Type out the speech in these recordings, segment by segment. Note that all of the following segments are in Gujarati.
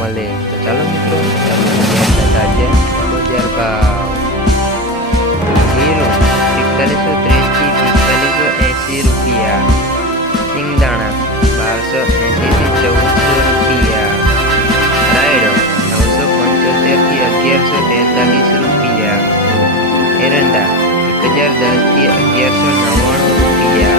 મળે તો ચાલો મિત્રો બજાર ભાવ જીરો પિસ્તાલીસો ત્રીસથી પિસ્તાલીસો એંસી રૂપિયા સિંગદાણા બારસો એંસીથી ચૌદસો રૂપિયા રાયડો નવસો પંચોતેરથી અગિયારસો તેતાલીસ રૂપિયા એરંડા એક હજાર દસથી અગિયારસો નવ્વાણું રૂપિયા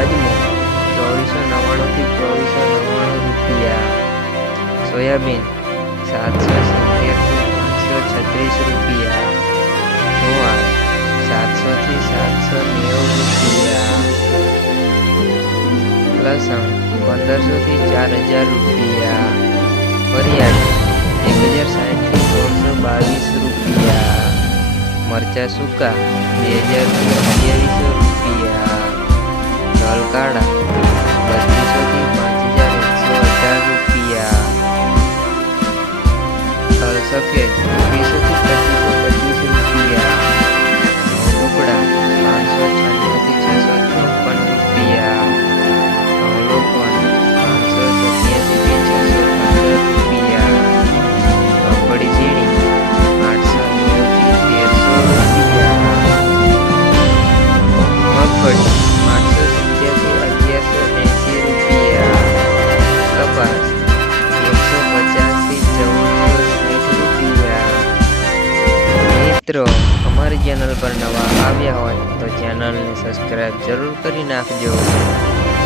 અજમો ચોવીસો નવ્વાણુંથી ચોવીસો નવ્વાણું રૂપિયા. સોયાબીન સાતસો સિત્તેરથી પાંચસો છત્રીસ રૂપિયા. જુવાર સાતસોથી સાતસો નેવું રૂપિયા. લસણ પંદરસોથી ચાર હજાર રૂપિયા. ફરિયાદ એક હજાર સાઠથી સોળસો બાવીસ રૂપિયા. મરચા સૂકા બે હજારથી મિત્રો અમારી ચેનલ પર નવા આવ્યા હોય તો ચેનલને સબસ્ક્રાઈબ જરૂર કરી નાખજો.